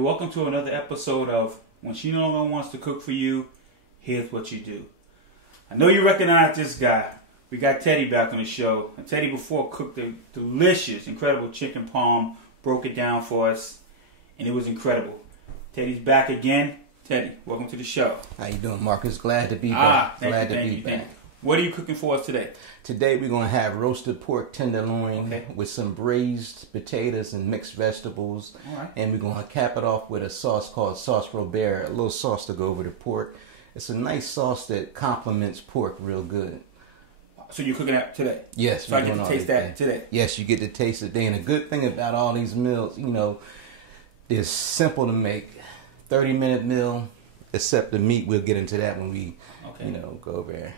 and welcome to another episode of When She No Longer Wants to Cook for You, Here's What You Do. I know you recognize this guy. We got Teddy back on the show. And Teddy before cooked a delicious, incredible chicken palm, broke it down for us, and it was incredible. Teddy's back again. Teddy, welcome to the show. How you doing, Marcus? Glad to be back. Thank you. What are you cooking for us today? Today we're going to have roasted pork tenderloin with some braised potatoes and mixed vegetables. All right. And we're going to cap it off with a sauce called sauce Robert, a little sauce to go over the pork. It's a nice sauce that complements pork real good. So you're cooking that today? Yes. So I get to taste that today? Yes, you get to taste it today. And the good thing about all these meals, you know, they're simple to make. 30-minute meal, except the meat. We'll get into that when we, go over there.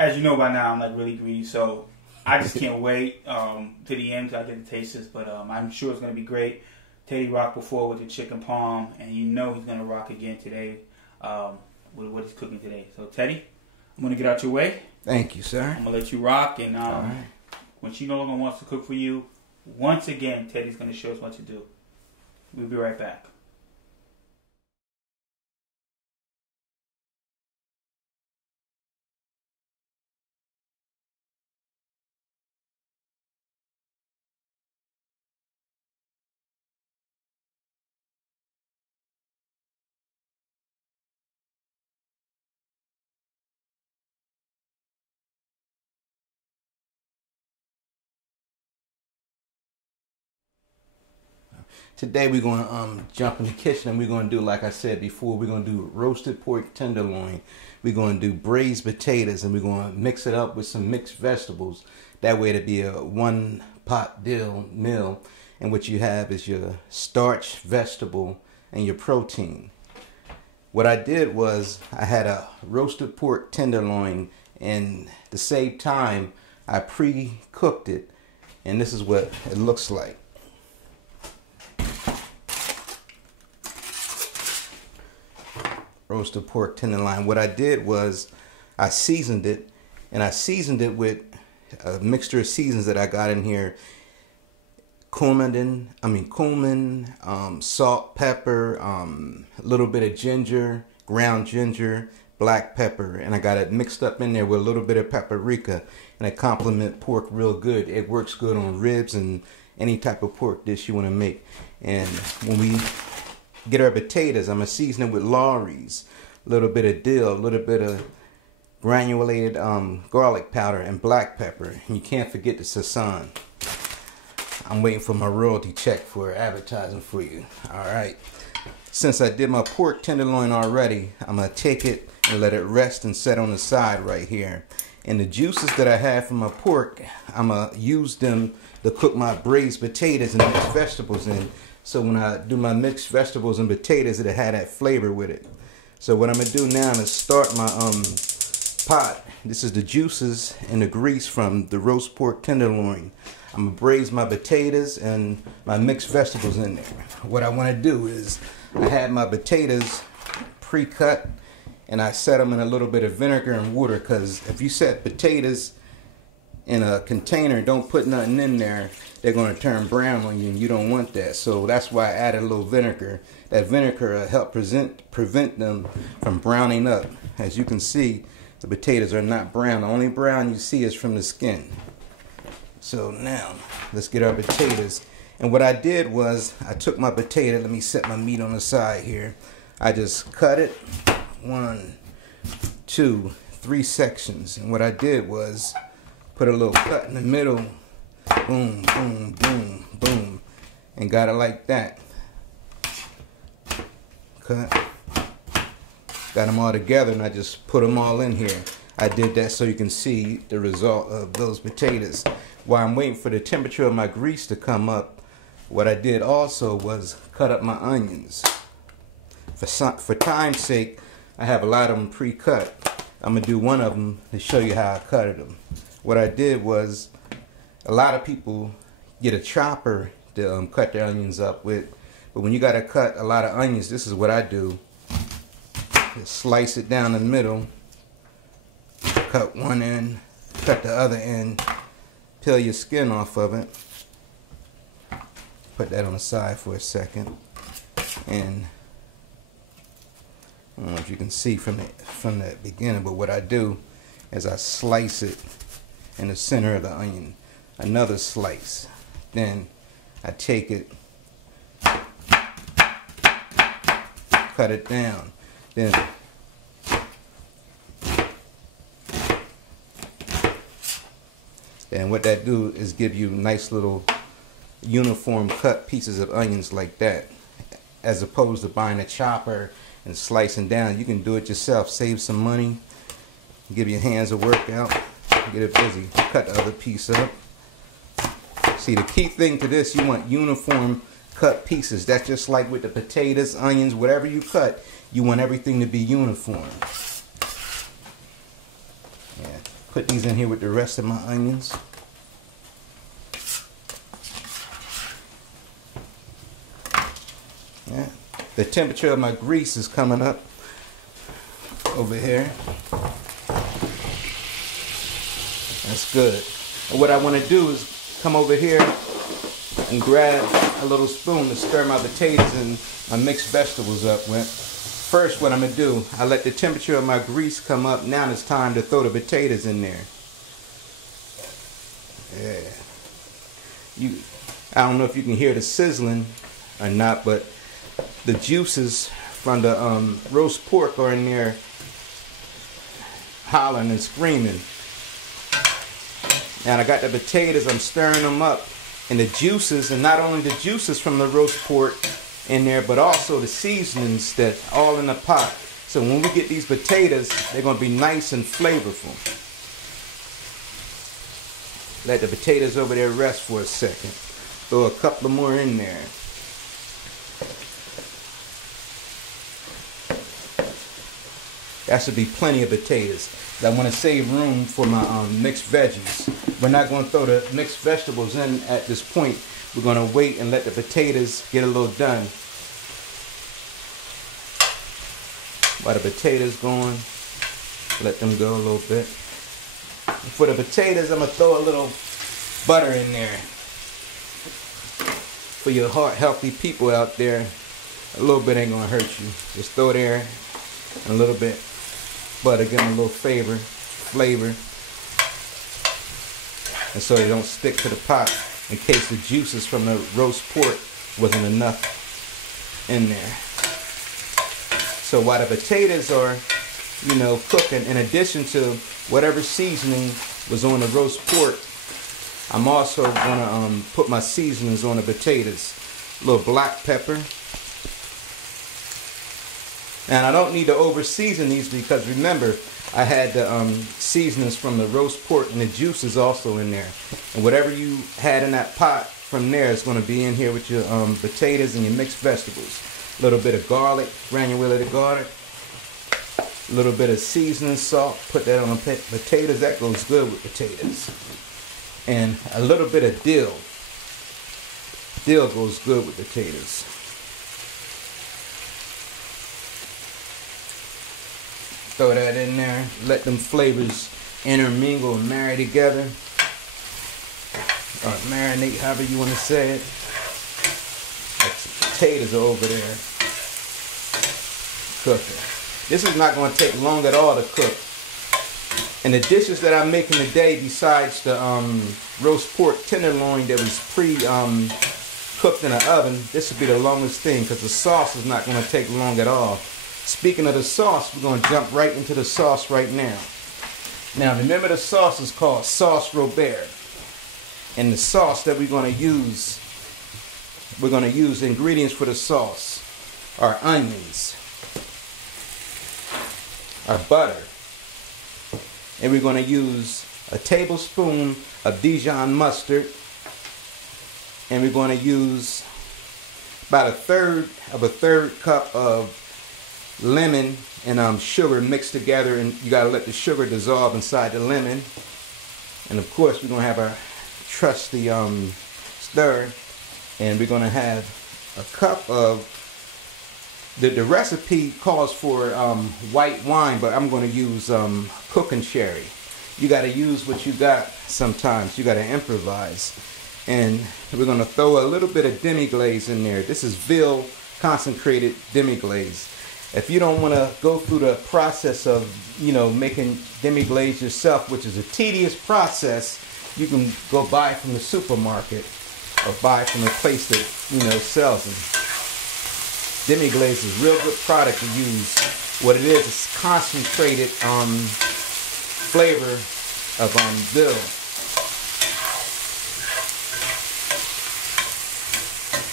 As you know by now, I'm like really greedy, so I just can't wait to the end till I get to taste this. But I'm sure it's going to be great. Teddy rocked before with the chicken palm, and you know he's going to rock again today with what he's cooking today. So Teddy, I'm going to get out your way. Thank you, sir. I'm going to let you rock, and when she no longer wants to cook for you, once again, Teddy's going to show us what to do. We'll be right back. Today we're going to jump in the kitchen and we're going to do, like I said before, we're going to do roasted pork tenderloin. We're going to do braised potatoes and we're going to mix it up with some mixed vegetables. That way it'll be a one-pot meal. And what you have is your starch, vegetable, and your protein. What I did was I had a roasted pork tenderloin, and to save time, I pre-cooked it. And this is what it looks like. Roasted pork tenderloin. What I did was I seasoned it, and I seasoned it with a mixture of seasons that I got in here. Cumin, salt, pepper, a little bit of ginger, ground ginger, black pepper, and I got it mixed up in there with a little bit of paprika, and it complements pork real good. It works good on ribs and any type of pork dish you want to make. And when we get our potatoes, I'm going to season it with Lawry's, a little bit of dill, a little bit of granulated garlic powder, and black pepper. And you can't forget the sazon. I'm waiting for my royalty check for advertising for you. All right. Since I did my pork tenderloin already, I'm going to take it and let it rest and set on the side right here. And the juices that I have from my pork, I'm going to use them to cook my braised potatoes and mixed vegetables in. So when I do my mixed vegetables and potatoes, it'll have that flavor with it. So what I'm going to do now is start my pot. This is the juices and the grease from the roast pork tenderloin. I'm going to braise my potatoes and my mixed vegetables in there. What I want to do is I had my potatoes pre-cut, and I set them in a little bit of vinegar and water, because if you set potatoes in a container and don't put nothing in there, they're going to turn brown on you, and you don't want that. So that's why I added a little vinegar. That vinegar will help prevent them from browning up. As you can see, the potatoes are not brown. The only brown you see is from the skin. So now, let's get our potatoes. And what I did was, I took my potato, let me set my meat on the side here. I just cut it, 1, 2, 3 sections. And what I did was, put a little cut in the middle, boom, boom, boom, boom, and got it like that. Cut. Got them all together, and I just put them all in here. I did that so you can see the result of those potatoes. While I'm waiting for the temperature of my grease to come up, what I did also was cut up my onions. For time's sake, I have a lot of them pre-cut. I'm going to do one of them to show you how I cut them. What I did was, a lot of people get a chopper to cut their onions up with, but when you got to cut a lot of onions, this is what I do. Just slice it down the middle, cut one end, cut the other end, peel your skin off of it. Put that on the side for a second. And I don't know if you can see from that beginning, but what I do is I slice it in the center of the onion. Another slice. Then I take it, cut it down. Then what that do is give you nice little uniform cut pieces of onions like that, as opposed to buying a chopper and slicing down. You can do it yourself, save some money, give your hands a workout, get it busy, cut the other piece up. See, the key thing to this, you want uniform cut pieces. That's just like with the potatoes, onions, whatever you cut, you want everything to be uniform. Yeah. Put these in here with the rest of my onions. Yeah. The temperature of my grease is coming up over here. That's good. And what I want to do is come over here and grab a little spoon to stir my potatoes and my mixed vegetables up with. First, what I'm going to do, I let the temperature of my grease come up. Now it's time to throw the potatoes in there. Yeah. I don't know if you can hear the sizzling or not, but the juices from the roast pork are in there hollering and screaming. And I got the potatoes, I'm stirring them up, and the juices, and not only the juices from the roast pork in there, but also the seasonings that all in the pot. So when we get these potatoes, they're going to be nice and flavorful. Let the potatoes over there rest for a second. Throw a couple more in there. That should be plenty of potatoes. I want to save room for my mixed veggies. We're not going to throw the mixed vegetables in at this point. We're going to wait and let the potatoes get a little done. While the potatoes going, let them go a little bit. For the potatoes, I'm going to throw a little butter in there. For your heart-healthy people out there, a little bit ain't going to hurt you. Just throw there a little bit butter, give them a little flavor, and so they don't stick to the pot in case the juices from the roast pork wasn't enough in there. So while the potatoes are, cooking, in addition to whatever seasoning was on the roast pork, I'm also going to put my seasonings on the potatoes. A little black pepper. And I don't need to over season these because remember, I had the seasonings from the roast pork and the juices also in there. And whatever you had in that pot from there is going to be in here with your potatoes and your mixed vegetables. A little bit of garlic, granulated garlic. A little bit of seasoning salt. Put that on the potatoes. That goes good with potatoes. And a little bit of dill. Dill goes good with potatoes. Throw that in there. Let them flavors intermingle and marry together. Or marinate, however you want to say it. The potatoes are over there cooking. This is not going to take long at all to cook. And the dishes that I'm making today, besides the roast pork tenderloin that was pre-cooked in the oven, this will be the longest thing because the sauce is not going to take long at all. Speaking of the sauce, we're going to jump right into the sauce right now. Now remember, the sauce is called Sauce Robert. And the sauce that we're going to use ingredients for the sauce are onions, our butter, and we're going to use a tablespoon of Dijon mustard, and we're going to use about a third cup of lemon and sugar mixed together, and you got to let the sugar dissolve inside the lemon. And of course we're going to have our trusty stir, and we're going to have a cup of the recipe calls for white wine, but I'm going to use cooking sherry. You got to use what you got. Sometimes you got to improvise. And we're going to throw a little bit of demi-glaze in there. This is veal concentrated demi-glaze. If you don't want to go through the process of, making demi-glaze yourself, which is a tedious process, you can go buy from the supermarket or buy from a place that, sells them. Demi-glaze is a real good product to use. What it is concentrated flavor of dill.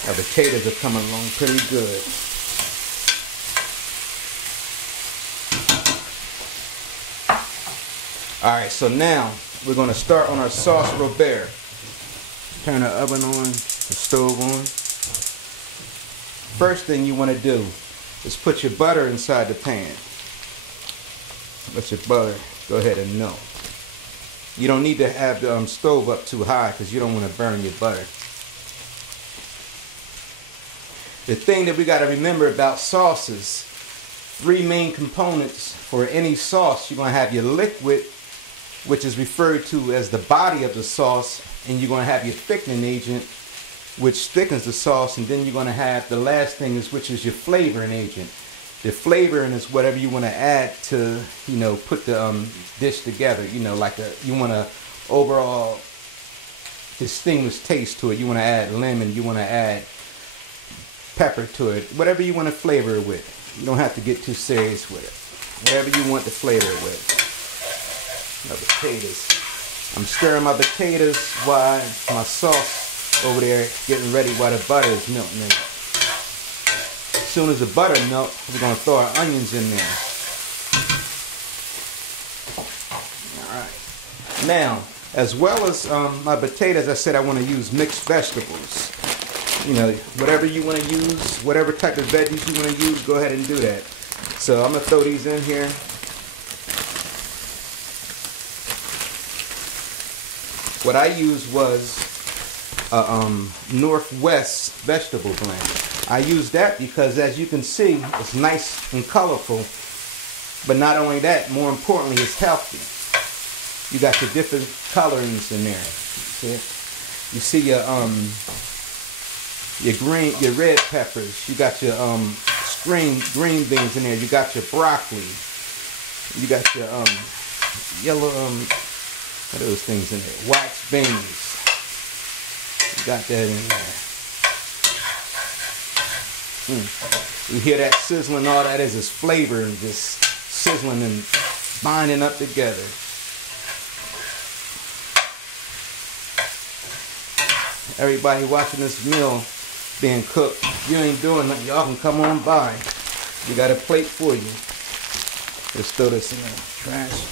Our potatoes are coming along pretty good. Alright, so now we're going to start on our sauce Robert. Turn the oven on, the stove on. First thing you want to do is put your butter inside the pan. Let your butter go ahead and melt. You don't need to have the stove up too high because you don't want to burn your butter. The thing that we got to remember about sauces, 3 main components for any sauce. You're going to have your liquid, which is referred to as the body of the sauce, and you're going to have your thickening agent, which thickens the sauce, and then you're going to have the last thing, which is your flavoring agent. The flavoring is whatever you want to add to, put the dish together. You want to overall distinguished taste to it. You want to add lemon, you want to add pepper to it, whatever you want to flavor it with. You don't have to get too serious with it. Whatever you want to flavor it with. My potatoes. I'm stirring my potatoes while my sauce over there getting ready while the butter is melting in it. As soon as the butter melts, we're going to throw our onions in there. Alright. Now, as well as my potatoes, I said I want to use mixed vegetables. Whatever you want to use, whatever type of veggies you want to use, go ahead and do that. So I'm going to throw these in here. What I used was a Northwest vegetable blend. I use that because, as you can see, it's nice and colorful. But not only that, more importantly, it's healthy. You got your different colorings in there. You see your red peppers. You got your green beans in there. You got your broccoli. You got your yellow what are those things in there? Wax beans. You got that in there. You hear that sizzling? All that is flavor and just sizzling and binding up together. Everybody watching this meal being cooked, if you ain't doing nothing, y'all can come on by. We got a plate for you. Let's throw this in the trash.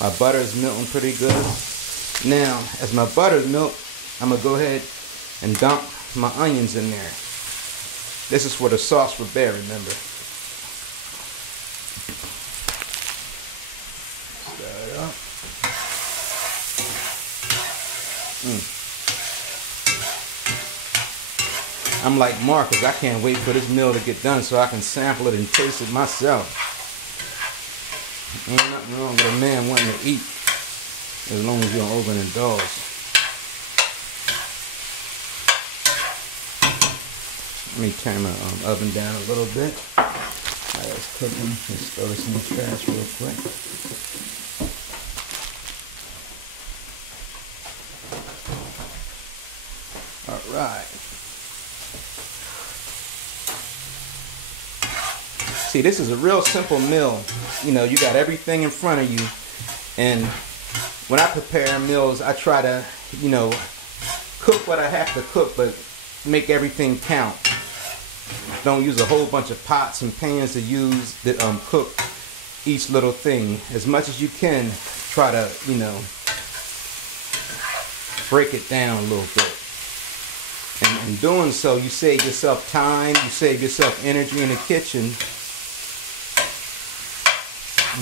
My butter is melting pretty good. Now, as my butter melts, I'm going to go ahead and dump my onions in there. This is for the sauce Robert, remember. Stir it up. I'm like Marcus, I can't wait for this meal to get done so I can sample it and taste it myself. Ain't nothing wrong with a man wanting to eat as long as you don't overindulge. Let me turn my oven down a little bit. While it's cooking, let's throw this in the trash real quick. Alright. See, this is a real simple meal. You got everything in front of you. And when I prepare meals, I try to, cook what I have to cook, but make everything count. Don't use a whole bunch of pots and pans to use that cook each little thing. As much as you can, try to, break it down a little bit. And in doing so, you save yourself time, you save yourself energy in the kitchen.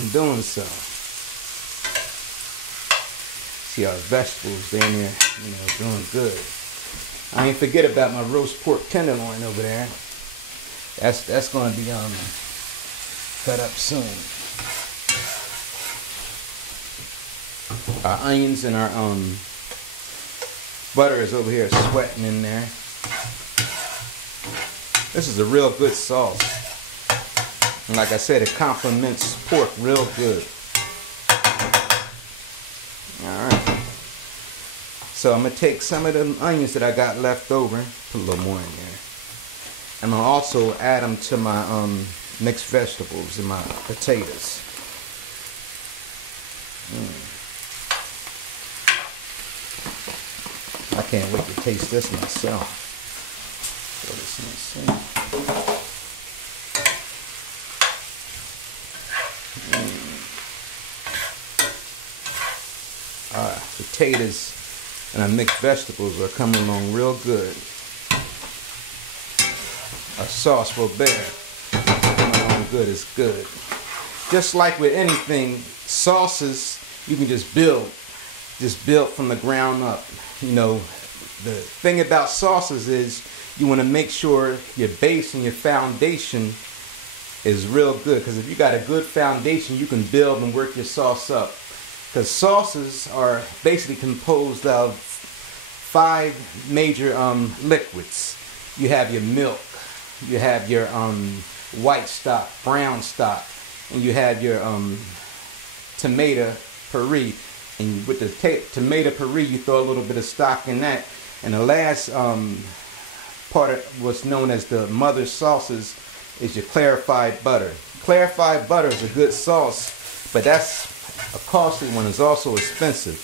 In doing so. See our vegetables down there, doing good. I ain't forget about my roast pork tenderloin over there. That's gonna be cut up soon. Our onions and our butter is over here sweating in there. This is a real good sauce. And like I said, it complements pork real good. Alright. So I'm going to take some of the onions that I got left over, put a little more in there. I'm going to also add them to my mixed vegetables and my potatoes. I can't wait to taste this myself. Throw this in the sink. Potatoes and our mixed vegetables are coming along real good. Our sauce will bear. Coming along good is good. Just like with anything, sauces you can just build from the ground up. You know, the thing about sauces is you want to make sure your base and your foundation is real good, because if you got a good foundation, you can build and work your sauce up. Because sauces are basically composed of 5 major liquids. You have your milk, you have your white stock, brown stock, and you have your tomato puree. And with the tomato puree, you throw a little bit of stock in that. And the last part of what's known as the mother sauces is your clarified butter. Clarified butter is a good sauce, but that's a costly one. It's also expensive,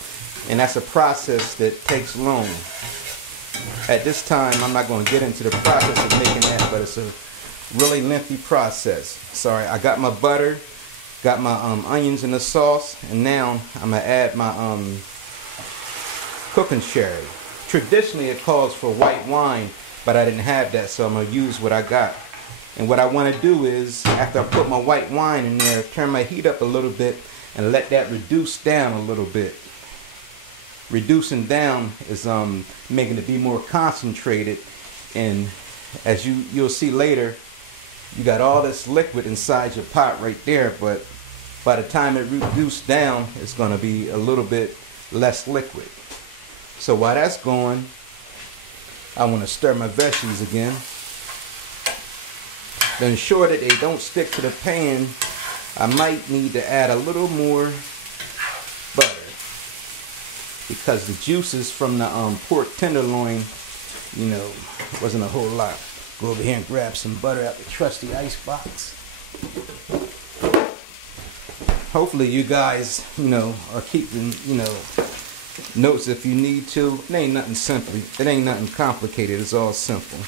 and that's a process that takes long. At this time, I'm not going to get into the process of making that, but it's a really lengthy process. Sorry, I got my butter, got my onions in the sauce, and now I'm going to add my cooking sherry. Traditionally, it calls for white wine, but I didn't have that, so I'm going to use what I got. And what I want to do is, after I put my white wine in there, turn my heat up a little bit and let that reduce down a little bit. Reducing down is making it be more concentrated, and as you'll see later, you got all this liquid inside your pot right there, but by the time it reduced down, it's going to be a little bit less liquid. So while that's going, I want to stir my veggies again. To ensure that they don't stick to the pan, I might need to add a little more butter, because the juices from the pork tenderloin, you know, wasn't a whole lot. Go over here and grab some butter out the trusty ice box. Hopefully you guys, you know, are keeping, you know, notes if you need to. It ain't nothing complicated. It's all simple.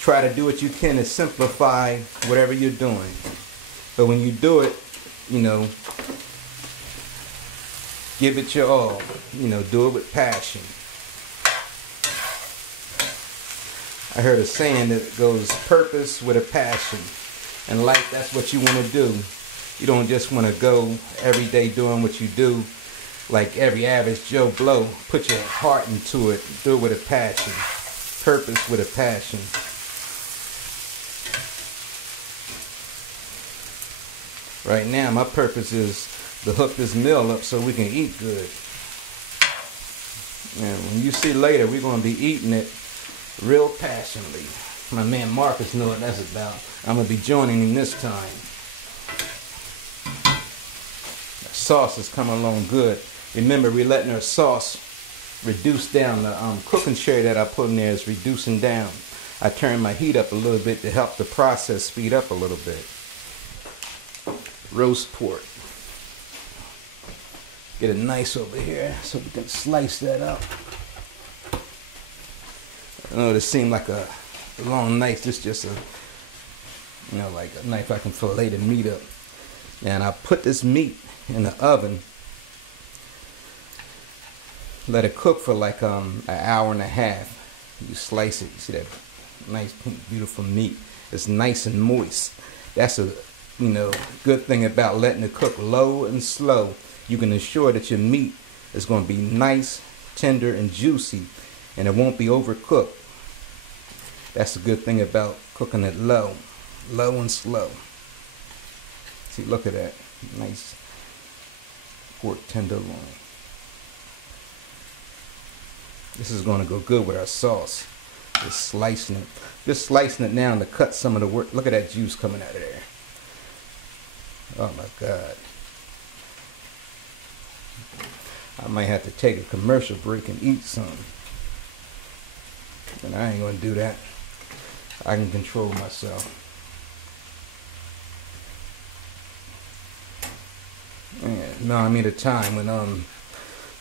Try to do what you can to simplify whatever you're doing. But when you do it, you know, give it your all. You know, do it with passion. I heard a saying that goes, purpose with a passion. In life, that's what you want to do. You don't just want to go every day doing what you do like every average Joe Blow. Put your heart into it. Do it with a passion. Purpose with a passion. Right now, my purpose is to hook this meal up so we can eat good. And when you see later, we're going to be eating it real passionately. My man Marcus knows what that's about. I'm going to be joining him this time. The sauce is coming along good. Remember, we're letting our sauce reduce down. The cooking sherry that I put in there is reducing down. I turned my heat up a little bit to help the process speed up a little bit. Roast pork. Get a knife over here so we can slice that up. I know this seemed like a long knife. This is just a, you know, like a knife I can fillet the meat up. And I put this meat in the oven. Let it cook for like an hour and a half. You slice it. You see that nice, pink, beautiful meat. It's nice and moist. That's a, you know, good thing about letting it cook low and slow. You can ensure that your meat is going to be nice, tender, and juicy, and it won't be overcooked. That's the good thing about cooking it low and slow. See, look at that. Nice pork tenderloin. This is going to go good with our sauce. Just slicing it. Just slicing it now to cut some of the work. Look at that juice coming out of there. Oh my God. I might have to take a commercial break and eat something. But I ain't gonna do that. I can control myself. Yeah, no, I mean a time when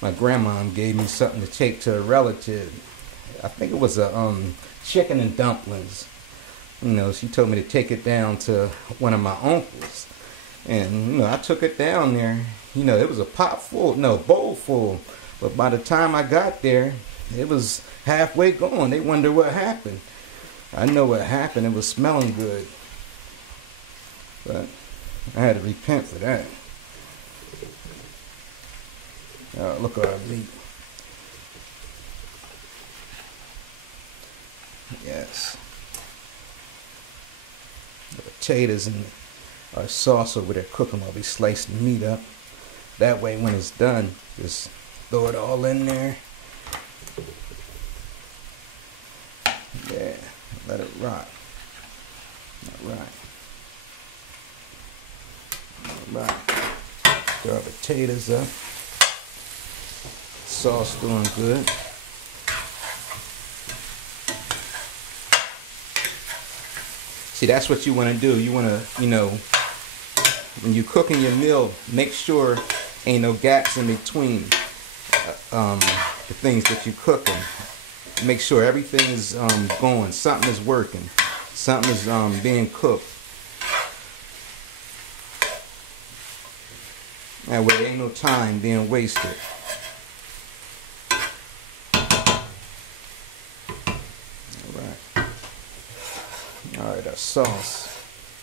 my grandma gave me something to take to a relative. I think it was a chicken and dumplings. You know, she told me to take it down to one of my uncles. And, you know, I took it down there. You know, it was a bowl full. But by the time I got there, it was halfway gone. They wonder what happened. I know what happened. It was smelling good. But I had to repent for that. Look at our meat. Yes. The potatoes and our sauce over there cooking while we slice the meat up. That way when it's done, just throw it all in there. Yeah, let it rock. Alright. Alright. Throw our potatoes up. Sauce doing good. See, that's what you want to do. You want to, you know, when you're cooking your meal, make sure ain't no gaps in between the things that you're cooking. Make sure everything is going. Something is working. Something is being cooked. That way, ain't no time being wasted. Alright, our sauce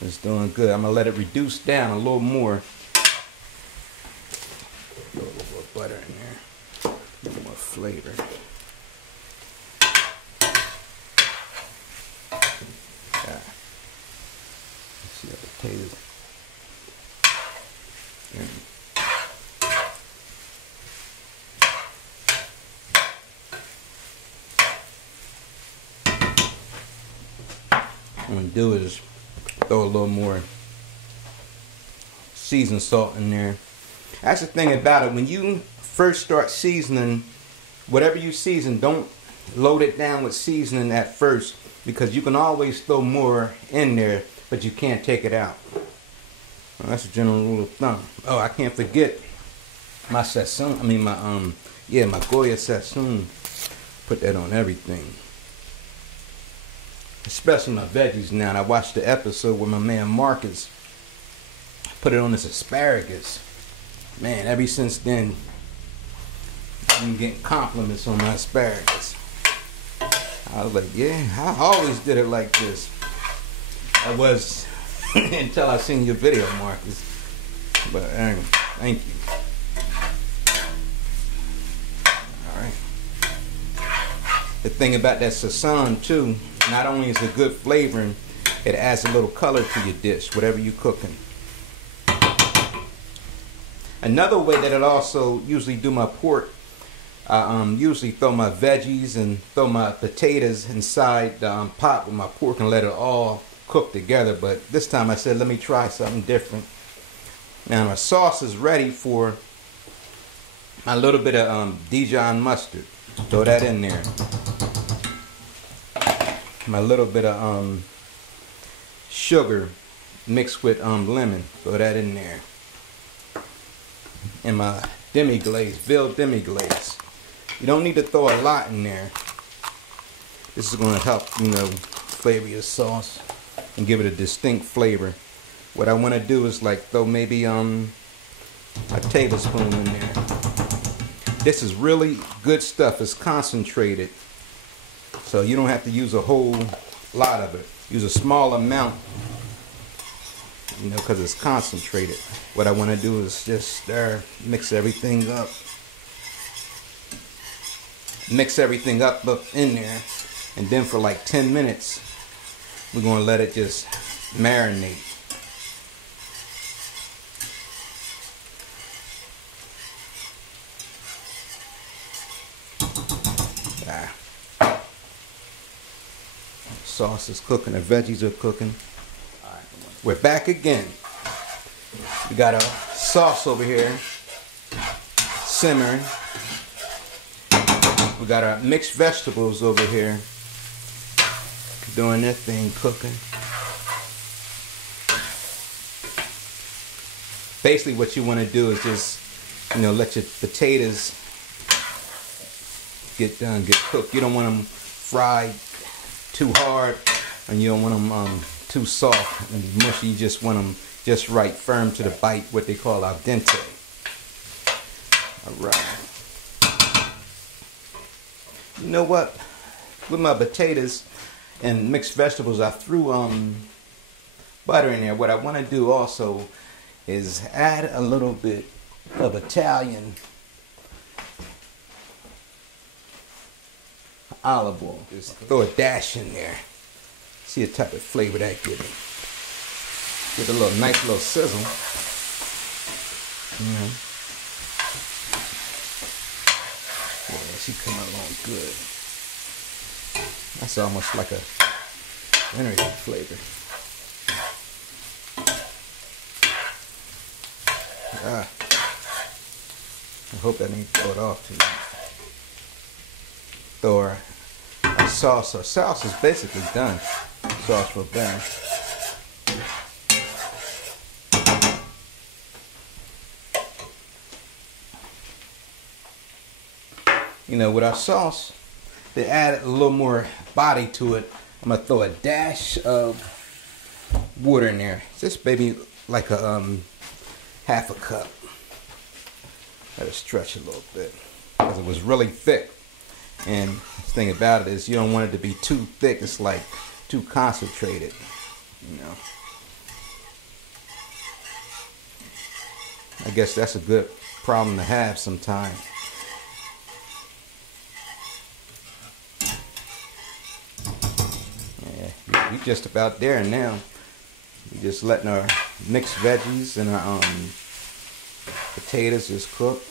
is doing good. I'm going to let it reduce down a little more. Throw a little more butter in there. A little more flavor. Yeah. Let's see the potatoes. What I'm going to do is throw a little more seasoned salt in there. That's the thing about it. When you first start seasoning, whatever you season, don't load it down with seasoning at first, because you can always throw more in there, but you can't take it out. Well, that's a general rule of thumb. Oh, I can't forget my sassoon. I mean my my Goya sassoon. Put that on everything. Especially my veggies now. And I watched the episode where my man Marcus put it on his asparagus. Man, ever since then, I've been getting compliments on my asparagus. I was like, yeah, I always did it like this. I was until I seen your video, Marcus. But thank you. Alright. The thing about that sasson too, not only is it good flavoring, it adds a little color to your dish, whatever you're cooking. Another way that it also usually do my pork, I usually throw my veggies and throw my potatoes inside the pot with my pork and let it all cook together. But this time I said, let me try something different. Now my sauce is ready for my little bit of Dijon mustard. Throw that in there. My little bit of sugar mixed with lemon. Throw that in there. And my demi-glaze, veal demi-glaze. You don't need to throw a lot in there. This is going to help, you know, flavor your sauce and give it a distinct flavor. What I want to do is like throw maybe a tablespoon in there. This is really good stuff. It's concentrated. So you don't have to use a whole lot of it. Use a small amount, you know, because it's concentrated. What I want to do is just stir, mix everything up. Mix everything up in there. And then for like 10 minutes, we're going to let it just marinate. sauce is cooking, the veggies are cooking. We're back again. We got our sauce over here simmering. We got our mixed vegetables over here doing their thing, cooking. Basically what you want to do is just, let your potatoes get cooked. You don't want them fried too hard, and you don't want them too soft and mushy. You just want them just right, firm to the bite, what they call al dente. Alright. You know what? With my potatoes and mixed vegetables, I threw butter in there. What I want to do also is add a little bit of Italian olive oil. Just throw a dash in there. See the type of flavor that gives it. Get a little nice little sizzle. Yeah, she coming along good. That's almost like a energy flavor. I hope that ain't throw it off too much. Throw our sauce. Our sauce is basically done. Sauce for done. With our sauce, to add a little more body to it, I'm gonna throw a dash of water in there. Just maybe like a half a cup. Let it stretch a little bit because it was really thick. And the thing about it is you don't want it to be too thick. It's like too concentrated. I guess that's a good problem to have sometimes. Yeah, we just about there now. We're just letting our mixed veggies and our potatoes just cook.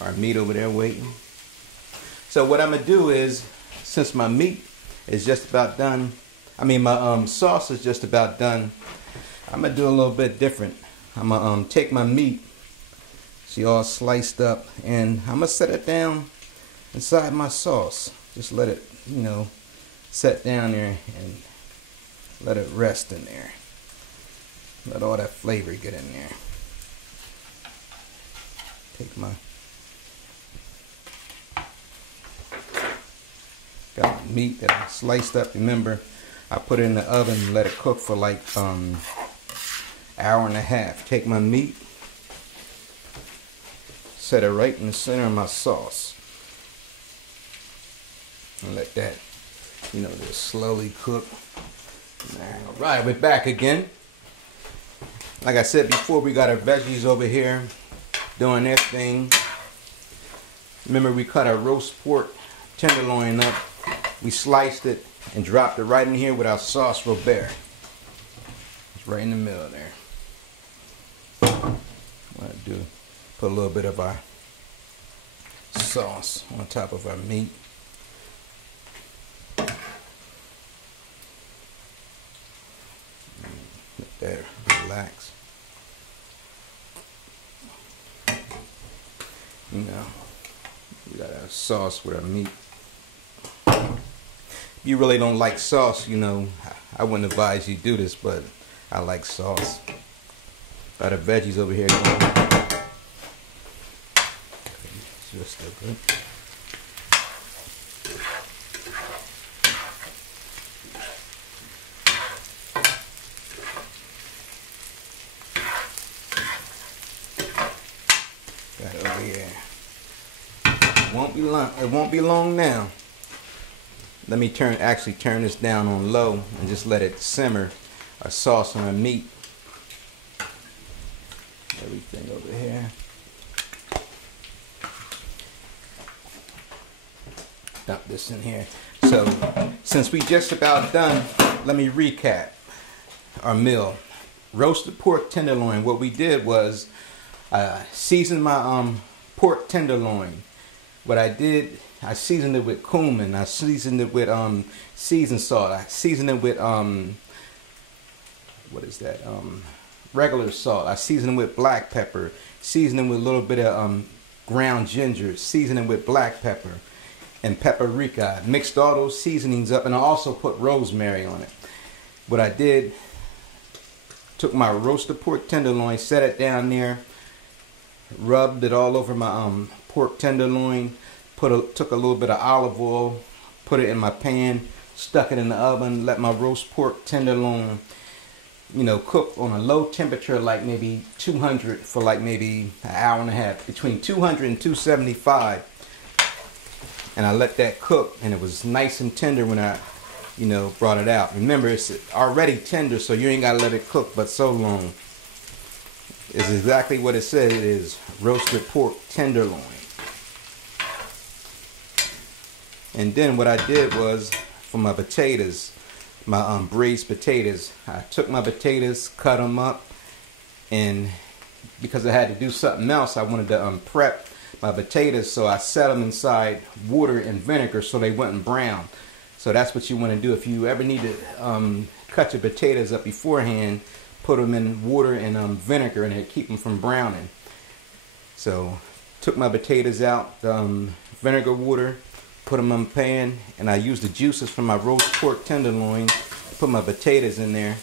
Our meat over there waiting. So what I'm gonna do is, since my meat is just about done, my sauce is just about done, I'm gonna do a little bit different. I'm gonna take my meat, see all sliced up, and I'm gonna set it down inside my sauce. Just let it, set down there and let it rest in there. Let all that flavor get in there. Take my got meat that I sliced up. Remember, I put it in the oven and let it cook for like hour and a half. Take my meat, set it right in the center of my sauce, and let that, just slowly cook. All right, we're back again. Like I said before, we got our veggies over here doing their thing. Remember, we cut our roast pork tenderloin up. We sliced it and dropped it right in here with our sauce Robert. It's right in the middle there. What I do, put a little bit of our sauce on top of our meat. There, relax. We got our sauce with our meat. If you really don't like sauce, I wouldn't advise you do this, but I like sauce. Got our veggies over here going. Just still good. Got it over here. It won't be long now. Let me actually turn this down on low and just let it simmer. Our sauce on our meat. Everything over here. Dump this in here. So, since we just about done, let me recap our meal. Roasted pork tenderloin. What we did was season my pork tenderloin what I did, I seasoned it with cumin. I seasoned it with seasoned salt. I seasoned it with what is that? Regular salt. I seasoned it with black pepper. Seasoned it with a little bit of ground ginger. Seasoned it with black pepper and paprika. I mixed all those seasonings up, and I also put rosemary on it. What I did, took my roasted pork tenderloin, set it down there, rubbed it all over my pork tenderloin, took a little bit of olive oil, put it in my pan, stuck it in the oven, let my roast pork tenderloin, you know, cook on a low temperature, like maybe 200 for like maybe an hour and a half, between 200 and 275. And I let that cook, and it was nice and tender when I, you know, brought it out. Remember, it's already tender, so you ain't gotta let it cook but so long. It's exactly what it said it is, roasted pork tenderloin. And then what I did was, for my potatoes, my braised potatoes, I took my potatoes, cut them up, and because I had to do something else, I wanted to prep my potatoes, so I set them inside water and vinegar so they wouldn't brown. So that's what you want to do if you ever need to cut your potatoes up beforehand. Put them in water and vinegar, and it'll keep them from browning. So took my potatoes out, vinegar, water, put them in the pan, and I used the juices from my roast pork tenderloin, put my potatoes in there,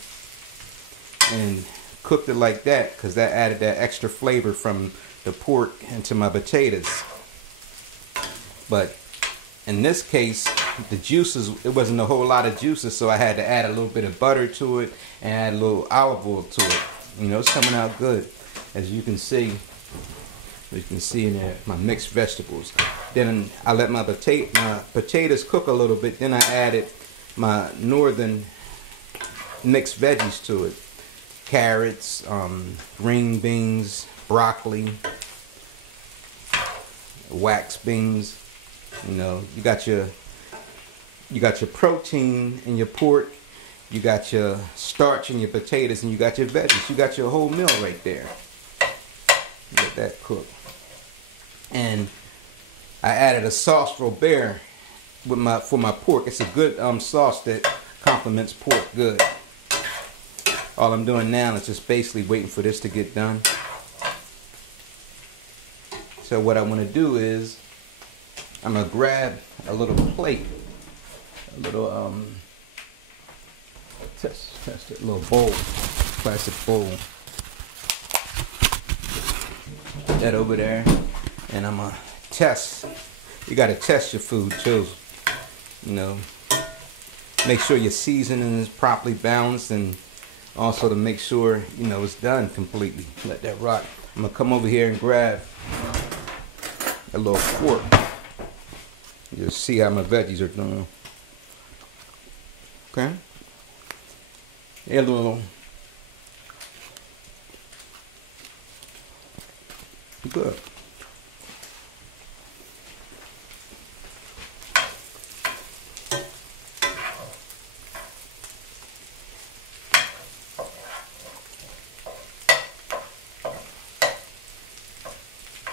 and cooked it like that, because that added that extra flavor from the pork into my potatoes. But in this case, the juices, it wasn't a whole lot of juices, so I had to add a little bit of butter to it and add a little olive oil to it. You know, it's coming out good, as you can see. You can see in there my mixed vegetables. Then I let my potatoes cook a little bit. Then I added my northern mixed veggies to it: carrots, green beans, broccoli, wax beans. You know, you got your protein in your pork, you got your starch in your potatoes, and you got your veggies. You got your whole meal right there. Let that cook. And I added a sauce Robert with for my pork. It's a good sauce that complements pork good. All I'm doing now is just basically waiting for this to get done. So what I want to do is, I'm going to grab a little plate, a little test it, little bowl, plastic bowl. Put that over there, and I'm going to test. You got to test your food too. You know, make sure your seasoning is properly balanced, and also to make sure, you know, it's done completely. Let that rock. I'm going to come over here and grab a little fork. Just see how my veggies are doing. Okay. A little. Good.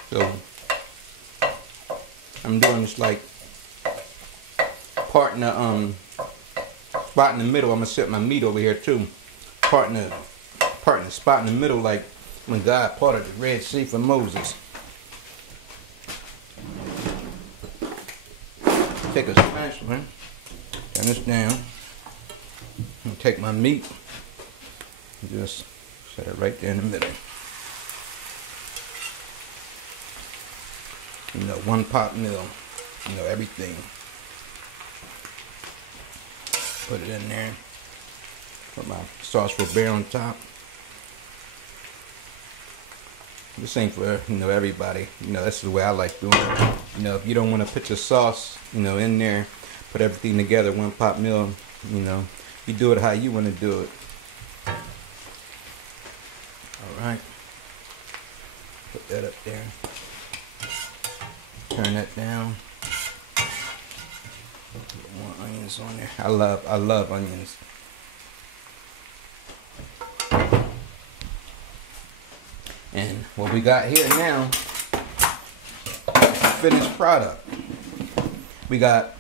So I'm doing this like part in the spot in the middle. I'm gonna set my meat over here too. Part in the spot in the middle, like when God parted the Red Sea for Moses. Take a spatula, turn this down, and take my meat, and just set it right there in the middle. You know, 1 pot meal, you know, everything. Put it in there. Put my sauce Robert on top. This ain't for, you know, everybody. You know, that's the way I like doing it. You know, if you don't want to put your sauce, you know, in there, put everything together, 1 pot meal, you know, you do it how you want to do it. Alright. Put that up there. Turn that down. Put more onions on there. I love onions. And what we got here now finished product. We got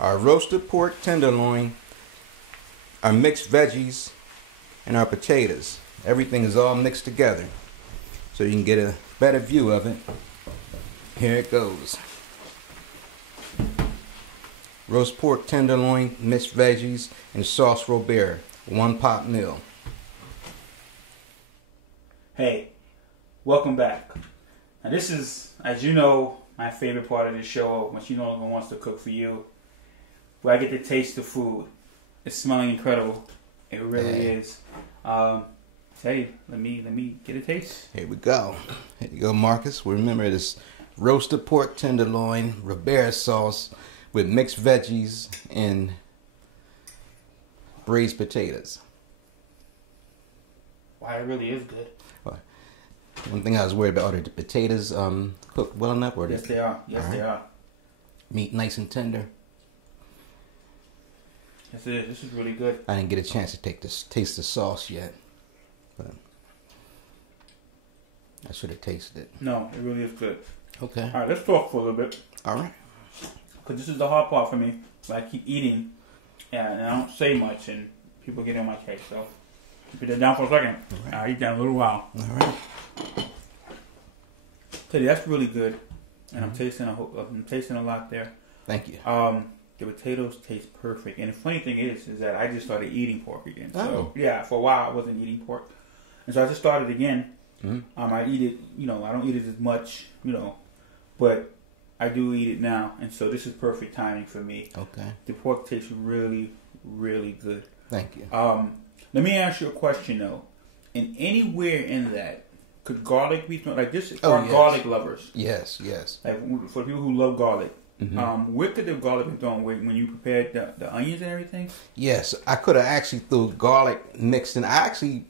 our roasted pork tenderloin, our mixed veggies, and our potatoes. Everything is all mixed together so you can get a better view of it. Here it goes. Roast pork tenderloin, mixed veggies, and sauce Robert. 1 pot meal. Hey, welcome back. Now this is, as you know, my favorite part of the show, when she no longer wants to cook for you, where I get to taste the food. It's smelling incredible. It really is. Hey, let me get a taste. Here we go. Here you go, Marcus. Remember this roasted pork tenderloin, Robert sauce with mixed veggies and braised potatoes. Wow, it really is good. One thing I was worried about, are the potatoes cooked well enough? Or yes, they are. Yes, they are. Meat nice and tender. Yes, it is. This is really good. I didn't get a chance to taste the sauce yet, but I should have tasted it. No, it really is good. Okay. All right, let's talk for a little bit. All right. Because this is the hard part for me. But I keep eating, and I don't say much, and people get on my case. So keep it down for a second. All right. I'll eat that in a little while. All right. Tell you, that's really good, and I'm tasting a lot there. Thank you. The potatoes taste perfect, and the funny thing is that I just started eating pork again. So Oh. yeah, for a while I wasn't eating pork, and so I just started again. Mm-hmm. I eat it, I don't eat it as much, but I do eat it now, and so this is perfect timing for me. Okay. The pork tastes really, really good. Thank you. Let me ask you a question though. And anywhere in that, could garlic be thrown? Like this are yes. garlic lovers. Yes, yes. Like for people who love garlic. Mm-hmm. Where could the garlic be thrown when you prepared the onions and everything? Yes, I could have actually threw garlic mixed in. I actually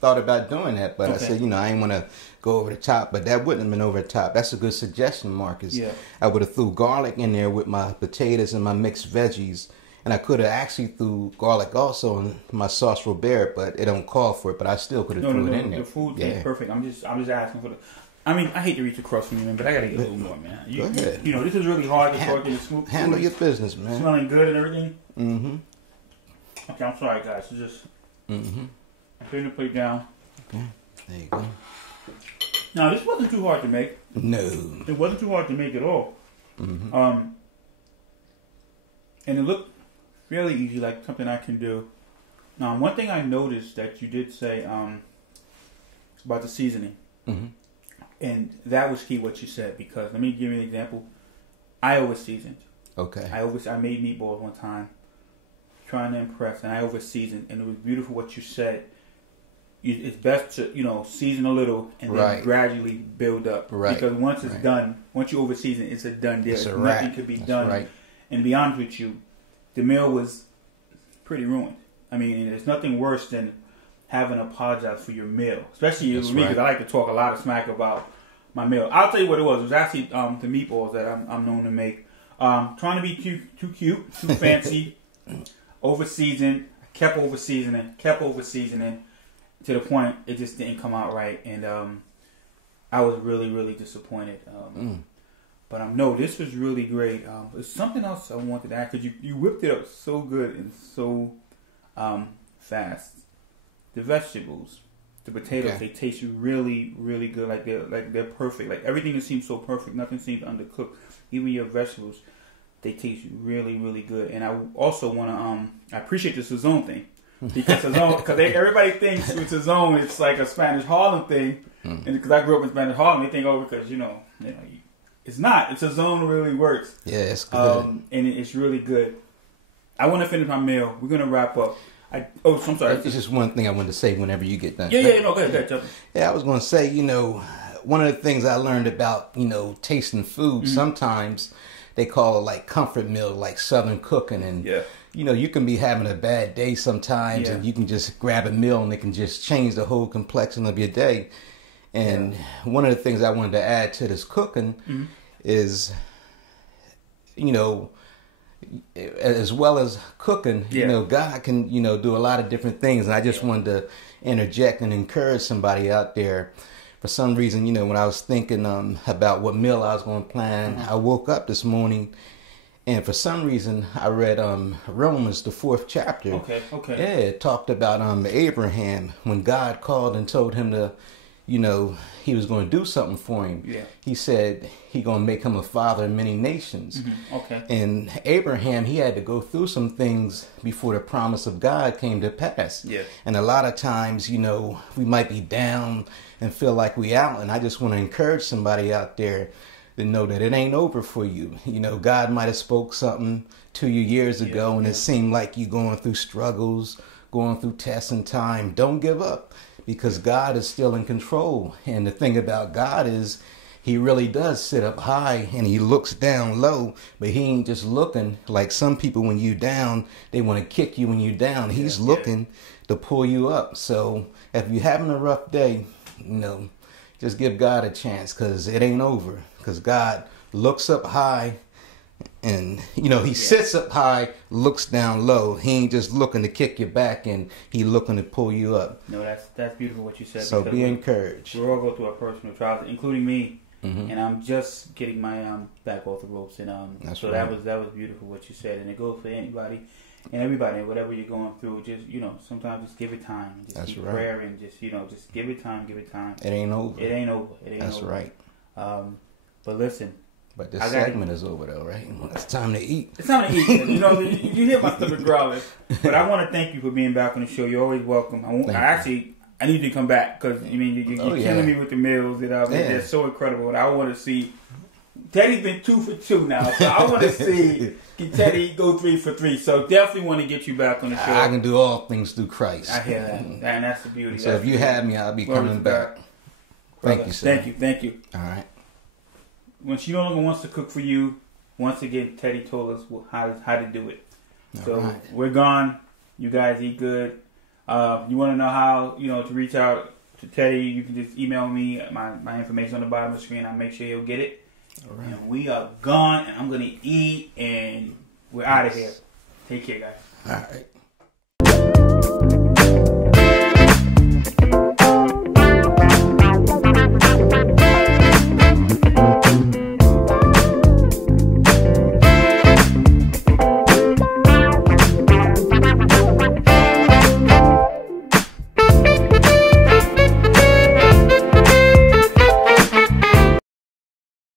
thought about doing that, but I said, I ain't want to go over the top, but that wouldn't have been over the top. That's a good suggestion, Marcus. Yeah. I would have threw garlic in there with my potatoes and my mixed veggies, and I could have actually threw garlic also in my sauce Robert, but it don't call for it, but I still could have threw it in there. The food tastes perfect. I'm just asking for the... I mean, I hate to reach across from you, man, but I gotta get a little more, man. Go ahead. This is really hard to talk in the smooth. Handle your business, man. Smelling good and everything. Mm-hmm. Okay, I'm sorry, guys. It's just... Mm-hmm. I'm putting the plate down. Okay, there you go. Now, this wasn't too hard to make. No. It wasn't too hard to make at all. Mm-hmm. And it looked fairly easy, like something I can do. Now, one thing I noticed that you did say about the seasoning. Mm-hmm. And that was key what you said, because let me give you an example. I over seasoned. Okay. I made meatballs one time, trying to impress, and I over seasoned, and it was beautiful what you said. It's best to season a little and then gradually build up. Right. Because once it's done, once you over season, it's a done deal. Nothing could be done. Right. And to be honest with you, the meal was pretty ruined. I mean, there's nothing worse than having to apologize for your meal, especially with me, because I like to talk a lot of smack about my meal. I'll tell you what it was. It was actually the meatballs that I'm known to make. Trying to be too cute, too fancy, over seasoned, kept over seasoning, to the point it just didn't come out right, and I was really, really disappointed. But no, this was really great. There's something else I wanted to add, because you whipped it up so good and so fast. The vegetables, the potatoes, they taste really, really good. Like they're perfect. Like everything just seems so perfect. Nothing seems undercooked. Even your vegetables, they taste really, really good. And I also want to I appreciate the Sazon thing, because everybody thinks with Sazon it's like a Spanish Harlem thing, and because I grew up in Spanish Harlem, they think because it's not. It's Sazon really works. Yeah, it's good, and it's really good. I want to finish my meal. We're gonna wrap up. I'm sorry. It's just one thing I wanted to say whenever you get done. Go ahead. Yeah, I was going to say, one of the things I learned about, tasting food, sometimes they call it like comfort meal, like Southern cooking. And, you can be having a bad day sometimes, and you can just grab a meal and it can just change the whole complexion of your day. And one of the things I wanted to add to this cooking is, as well as cooking, God can, do a lot of different things. And I just wanted to interject and encourage somebody out there for some reason, you know, when I was thinking about what meal I was going to plan, I woke up this morning, and for some reason, I read Romans, the 4th chapter. Okay. Yeah, it talked about Abraham, when God called and told him to, you know, he was going to do something for him. Yeah. He said he going to make him a father of many nations. Okay. And Abraham, he had to go through some things before the promise of God came to pass. Yeah. And a lot of times, you know, we might be down and feel like we out. And I just want to encourage somebody out there to know that it ain't over for you. You know, God might have spoke something to you years ago, and it seemed like you going through struggles, going through tests and time. Don't give up, because God is still in control. And the thing about God is he really does sit up high and he looks down low, but he ain't just looking like some people. When you down, they want to kick you when you down. He's looking to pull you up. So if you're having a rough day, you know, just give God a chance, because it ain't over. Because God looks up high, and, you know, he sits up high, looks down low. He ain't just looking to kick you back, and he looking to pull you up. No, that's beautiful what you said. So be encouraged. We all go through our personal trials, including me, and I'm just getting my back off the ropes. And That's so right. that was beautiful what you said, and it goes for anybody and everybody, whatever you're going through. Just, you know, sometimes just give it time. Just That's keep right. prayer, and just, you know, just give it time. Give it time. It ain't over. It ain't over. It ain't That's over. right. But listen. But this segment is over, though, right? It's time to eat. It's time to eat. You know, you hear my stomach growling. But I want to thank you for being back on the show. You're always welcome. I need you to come back, because, I mean, you're killing me with the meals. You know, they're so incredible. And I want to see. Teddy's been 2 for 2 now, so I want to see Teddy go 3 for 3. So definitely want to get you back on the show. I can do all things through Christ. I hear that. And that's the beauty. So if you have me, I'll be coming back. Thank you, sir. Thank you. All right. When she no longer wants to cook for you, once again, Teddy told us how to do it. So we're gone. You guys eat good. You want to know how, you know, to reach out to Teddy, you can just email me. My information on the bottom of the screen. I'll make sure you'll get it. All right. And we are gone, and I'm going to eat, and we're out of here. Take care, guys. All right.